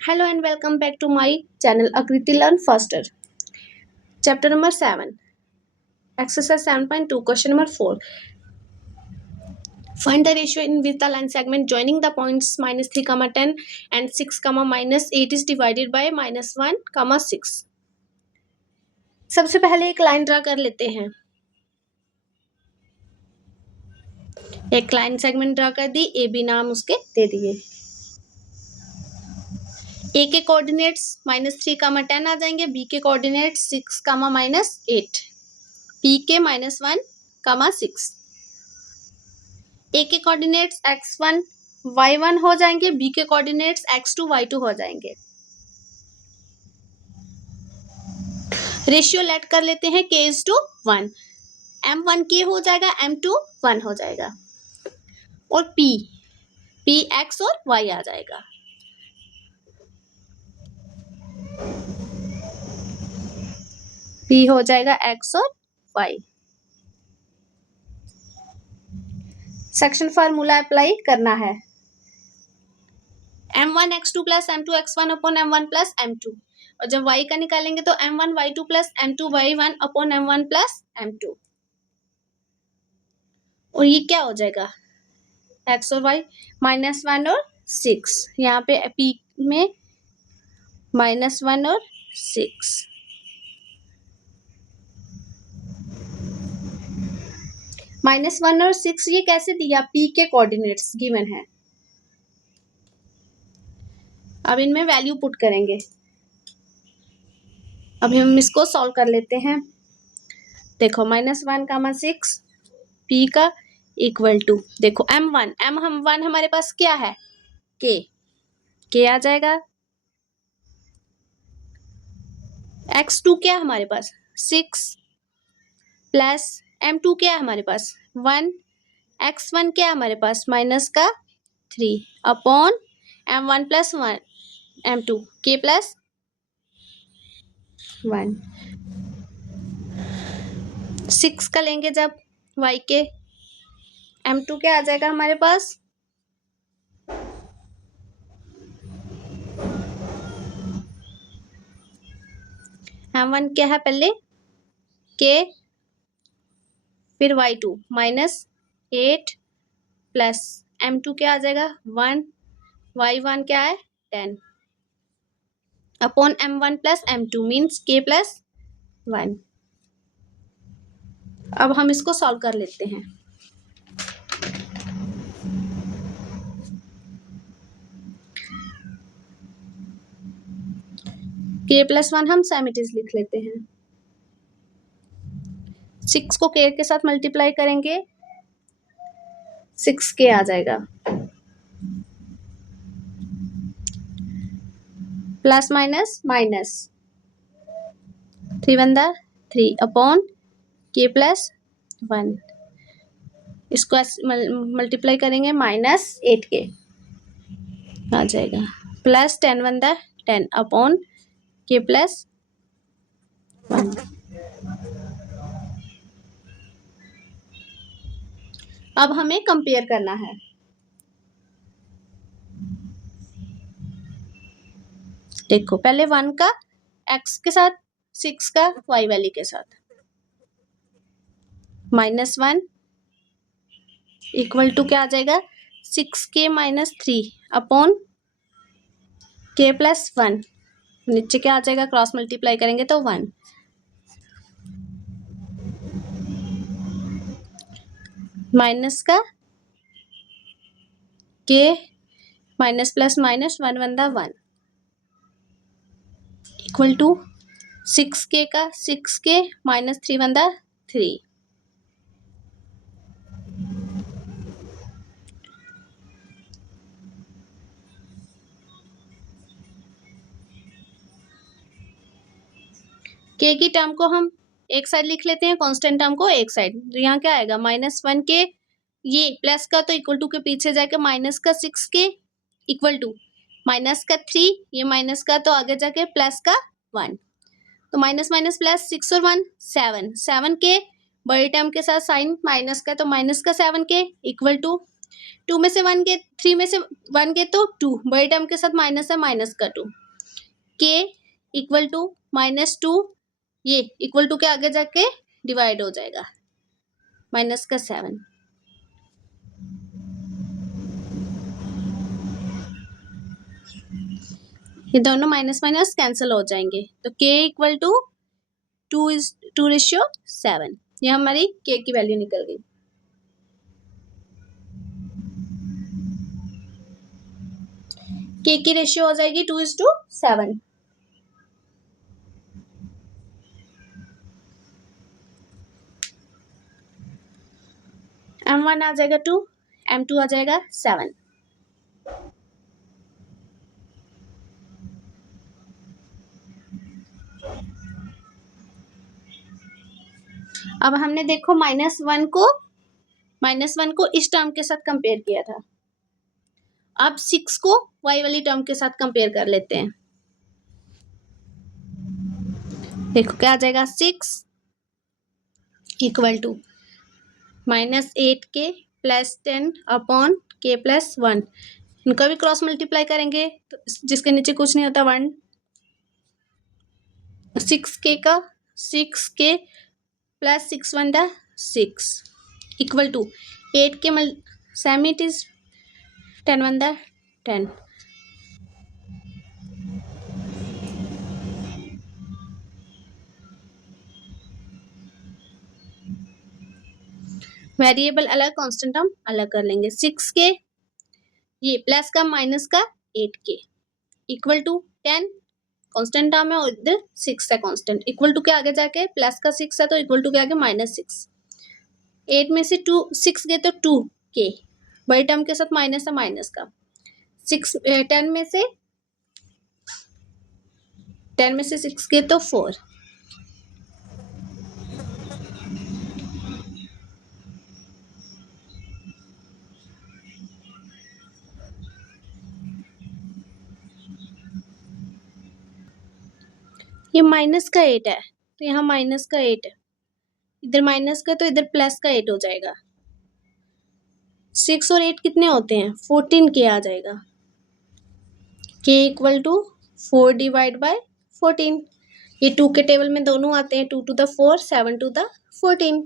Hello and welcome back to my channel Akriti Learn Faster. Chapter number 7. Exercise 7.2. Question number 4. Find the ratio in which the line segment joining the points minus 3, 10 and 6, minus 8 is divided by minus 1, 6. सबसे पहले एक line draw कर लेते हैं. एक line segment draw कर दी, A B नाम उसके दे दिए. ए के कोऑर्डिनेट्स -3, 10 आ जाएंगे. बी के कोऑर्डिनेट्स 6, -8. पी के -1, 6. ए के कोऑर्डिनेट्स x1 y1 हो जाएंगे. बी के कोऑर्डिनेट्स x2 y2 हो जाएंगे. रेशियो लेट कर लेते हैं k is to 1. m1 k हो जाएगा, m2 1 हो जाएगा. और p x और y आ जाएगा. p हो जाएगा x और y. सेक्शन फार्मूला अप्लाई करना है. m1 x2 plus m2 x1 upon m1 plus m2. और जब y का निकालेंगे तो m1 y2 plus m2 y1 upon m1 plus m2. और ये क्या हो जाएगा, x और y -1 और 6. यहाँ पे p में -1 और 6. -1 और 6 ये कैसे दिया, p के कोऑर्डिनेट्स गिवन है. अब इनमें वैल्यू पुट करेंगे. अभी हम इसको सॉल्व कर लेते हैं. देखो -1, 6 p का इक्वल टू, देखो m1 हमारे पास क्या है, k आ जाएगा. x2 क्या है हमारे पास 6 प्लस m2 क्या है हमारे पास 1. x1 क्या है हमारे पास -3 upon m1 plus 1 m2 k plus 1. 6 का लेंगे जब y के, m2 क्या आ जाएगा हमारे पास m1 क्या है पहले k, फिर y2 -8 प्लस m2 क्या आ जाएगा 1, y1 क्या है 10 upon m1 plus m2 means k plus 1. अब हम इसको सॉल्व कर लेते हैं. k प्लस 1 हम सैमिटीज लिख लेते हैं. 6 को k के साथ मल्टीप्लाई करेंगे, 6k आ जाएगा. Plus minus minus 3 1 3 upon k plus 1. इसको मल्टीप्लाई करेंगे -8k आ जाएगा. Plus 10 1 10 upon k plus 1. अब हमें कंपेयर करना है. देखो पहले 1 का x के साथ, 6 का y वैल्यू के साथ. -1 इक्वल टू क्या आ जाएगा 6k -3 अपॉन k प्लस 1. नीचे क्या आ जाएगा, क्रॉस मल्टीप्लाई करेंगे तो 1. माइनस का k minus plus minus 1 1 1 equal to 6k का 6k -3 1 3. k की टर्म को हम एक साइड लिख लेते हैं, कांस्टेंट टर्म को एक साइड. तो यहाँ क्या आएगा -1k, ये प्लस का तो इक्वल टू के पीछे जाके माइनस का 6k इक्वल टू माइनस का 3, ये माइनस का तो आगे जाके प्लस का 1. तो माइनस माइनस प्लस 6 और 1 7 के बड़े टर्म के साथ साइन माइनस का तो -7k इक्वल टू 2 में से 1 गए, 3 में से 1 गए तो 2, बड़े टर्म के साथ माइनस है, माइनस का 2, के इक्वल टू -2, ये इक्वल टू के आगे जाके डिवाइड हो जाएगा, माइनस का 7। ये दोनों माइनस माइनस कैंसिल हो जाएंगे, तो k इक्वल टू 2:7, ये हमारी k की वैल्यू निकल गई। k की रेशियो हो जाएगी 2:7। m1 आ जाएगा 2, m2 आ जाएगा 7। अब हमने देखो -1 को इस टर्म के साथ कंपेयर किया था, अब 6 को y वाली टर्म के साथ कंपेयर कर लेते हैं। देखो क्या आ जाएगा, 6 equal to -8k plus 10 upon k plus 1, इनका भी क्रॉस मल्टीप्लाई करेंगे तो जिसके नीचे कुछ नहीं होता, 1, 6k का 6k plus 6 1 6 equal to 8k same it is 10 1 10। Variable अलग, कांस्टेंट हम अलग कर लेंगे। 6k ये प्लस का माइनस का 8k equal to 10, constant term है और इधर 6 है कांस्टेंट, इक्वल टू के आगे जाके प्लस का 6 है तो इक्वल टू के आगे -6। 8 में से 6 गए तो 2k, बड़े टर्म के साथ माइनस है, माइनस का 6, 10 में से 6 गए तो 4। ये माइनस का 8 है तो यहाँ माइनस का 8 है, इधर माइनस का तो इधर प्लस का 8 हो जाएगा। 6 और 8 कितने होते हैं, 14k आ जाएगा। k equal to 4 divide by 14, ये 2 के टेबल में दोनों आते हैं, 2 to the 4 7 to the 14।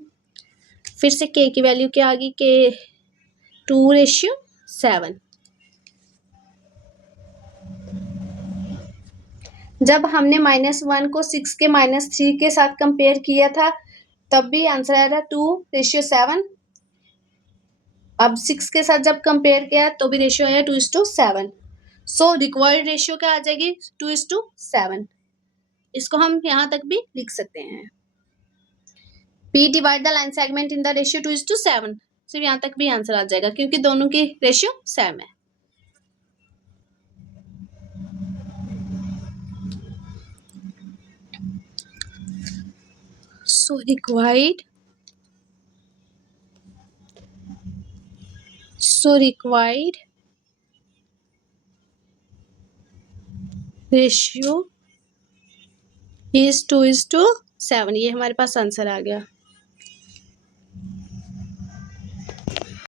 फिर से k की वैल्यू क्या आ गई, k 2:7। जब हमने -1 को 6 के -3 के साथ कंपेयर किया था तब भी आंसर आया था 2:7। अब 6 के साथ जब कंपेयर किया तो भी रेशियो आया 2:7। सो रिक्वायर्ड रेशियो क्या आ जाएगी, 2:7। इसको हम यहाँ तक भी लिख सकते हैं, P divide the line segment in the ratio 2:7। सिर्फ यहाँ तक भी आंसर आ जाएगा क्योंकि दोनों की रेशियो सेम है। So required ratio is 2:7, ये हमारे पास आंसर आ गया।